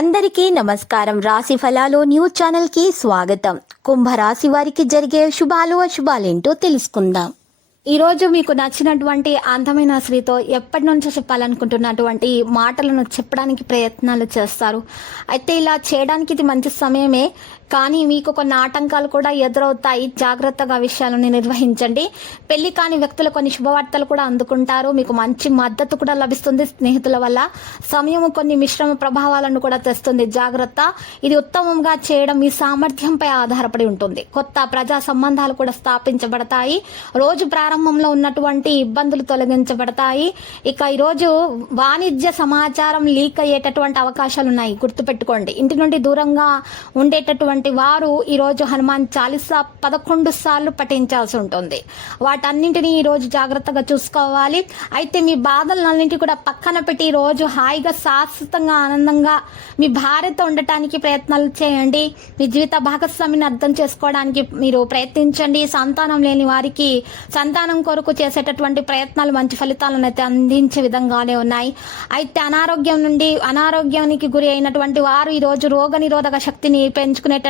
అందరికీ నమస్కారం. రాశి ఫలాలు న్యూస్ ఛానల్ కి స్వాగతం. కుంభరాశి వారికి జరిగే శుభాలు అశుభాలేంటో తెలుసుకుందాం. ఈ రోజు మీకు నచ్చినటువంటి అందమైన స్త్రీతో ఎప్పటి నుంచో చెప్పాలనుకుంటున్నటువంటి మాటలను చెప్పడానికి ప్రయత్నాలు చేస్తారు. అయితే ఇలా చేయడానికి ఇది మంచి సమయమే, కానీ మీకు కొన్ని ఆటంకాలు కూడా ఎదురవుతాయి. జాగ్రత్తగా విషయాలను నిర్వహించండి. పెళ్లి కాని వ్యక్తులు కొన్ని శుభవార్తలు కూడా అందుకుంటారు. మీకు మంచి మద్దతు కూడా లభిస్తుంది. స్నేహితుల వల్ల సమయం కొన్ని మిశ్రమ ప్రభావాలను కూడా తెస్తుంది. జాగ్రత్త. ఇది ఉత్తమంగా చేయడం మీ సామర్థ్యంపై ఆధారపడి ఉంటుంది. కొత్త ప్రజా సంబంధాలు కూడా స్థాపించబడతాయి. రోజు ప్రారంభంలో ఉన్నటువంటి ఇబ్బందులు తొలగించబడతాయి. ఇక ఈరోజు వాణిజ్య సమాచారం లీక్ అయ్యేటటువంటి అవకాశాలు ఉన్నాయి. గుర్తుపెట్టుకోండి. ఇంటి నుండి దూరంగా ఉండేటటువంటి వారు ఈరోజు హనుమాన్ చాలీసా 11 సార్లు పఠించాల్సి ఉంటుంది. వాటన్నింటినీ ఈరోజు జాగ్రత్తగా చూసుకోవాలి. అయితే మీ బాధలన్నింటి కూడా పక్కన పెట్టి ఈ రోజు హాయిగా శాశ్వతంగా ఆనందంగా మీ భార్యతో ఉండటానికి ప్రయత్నాలు చేయండి. మీ జీవిత భాగస్వామిని అర్థం చేసుకోవడానికి మీరు ప్రయత్నించండి. సంతానం లేని వారికి సంతానం కొరకు చేసేటటువంటి ప్రయత్నాలు మంచి ఫలితాలను అయితే అందించే విధంగానే ఉన్నాయి. అయితే అనారోగ్యానికి గురి అయినటువంటి వారు ఈరోజు రోగ నిరోధక శక్తిని పెంచుకునేటటువంటి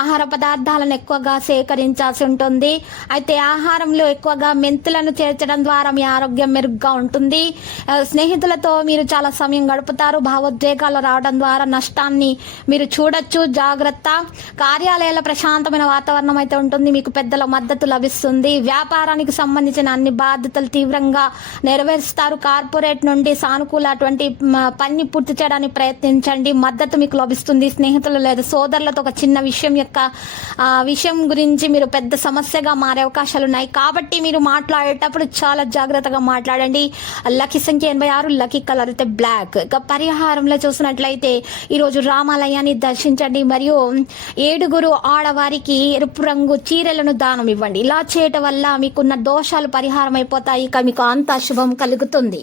ఆహార పదార్థాలను ఎక్కువగా సేకరించాల్సి ఉంటుంది. అయితే ఆహారంలో ఎక్కువగా మెంతులను చేర్చడం ద్వారా మీ ఆరోగ్యం మెరుగ్గా ఉంటుంది. స్నేహితులతో మీరు చాలా సమయం గడుపుతారు. భావోద్వేగాలు రావడం ద్వారా నష్టాన్ని మీరు చూడొచ్చు. జాగ్రత్త. కార్యాలయాల ప్రశాంతమైన వాతావరణం అయితే ఉంటుంది. మీకు పెద్దల మద్దతు లభిస్తుంది. వ్యాపారానికి సంబంధించిన అన్ని బాధ్యతలు తీవ్రంగా నెరవేరుస్తారు. కార్పొరేట్ నుండి సానుకూల అటువంటి పని పూర్తి చేయడానికి ప్రయత్నించండి. మద్దతు మీకు లభిస్తుంది. స్నేహితులు లేదా సోదరులతో ఒక చిన్న విషయం గురించి మీరు పెద్ద సమస్యగా మారే అవకాశాలు ఉన్నాయి. కాబట్టి మీరు మాట్లాడేటప్పుడు చాలా జాగ్రత్తగా మాట్లాడండి. లక్కీ సంఖ్య 86, లక్కీ కలర్ అయితే బ్లాక్. ఇక పరిహారంలో చూసినట్లయితే ఈరోజు రామాలయాన్ని దర్శించండి మరియు 7 ఆడవారికి ఎరుపు రంగు చీరలను దానం ఇవ్వండి. ఇలా చేయటం వల్ల మీకున్న దోషాలు పరిహారం అయిపోతాయి. ఇక మీకు అంత శుభం కలుగుతుంది.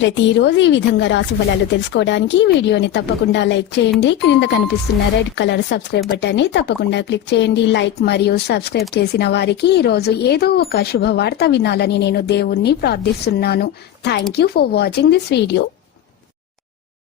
ప్రతిరోజు ఈ విధంగా రాశి ఫలాలు తెలుసుకోవడానికి వీడియోని తప్పకుండా లైక్ చేయండి. క్రింద కనిపిస్తున్న రెడ్ కలర్ సబ్స్క్రైబ్ బటన్ ని తప్పకుండా క్లిక్ చేయండి. లైక్ మరియు సబ్స్క్రైబ్ చేసిన వారికి ఈ రోజు ఏదో ఒక శుభవార్త వినాలని నేను దేవుణ్ణి ప్రార్థిస్తున్నాను. Thank you for watching this video.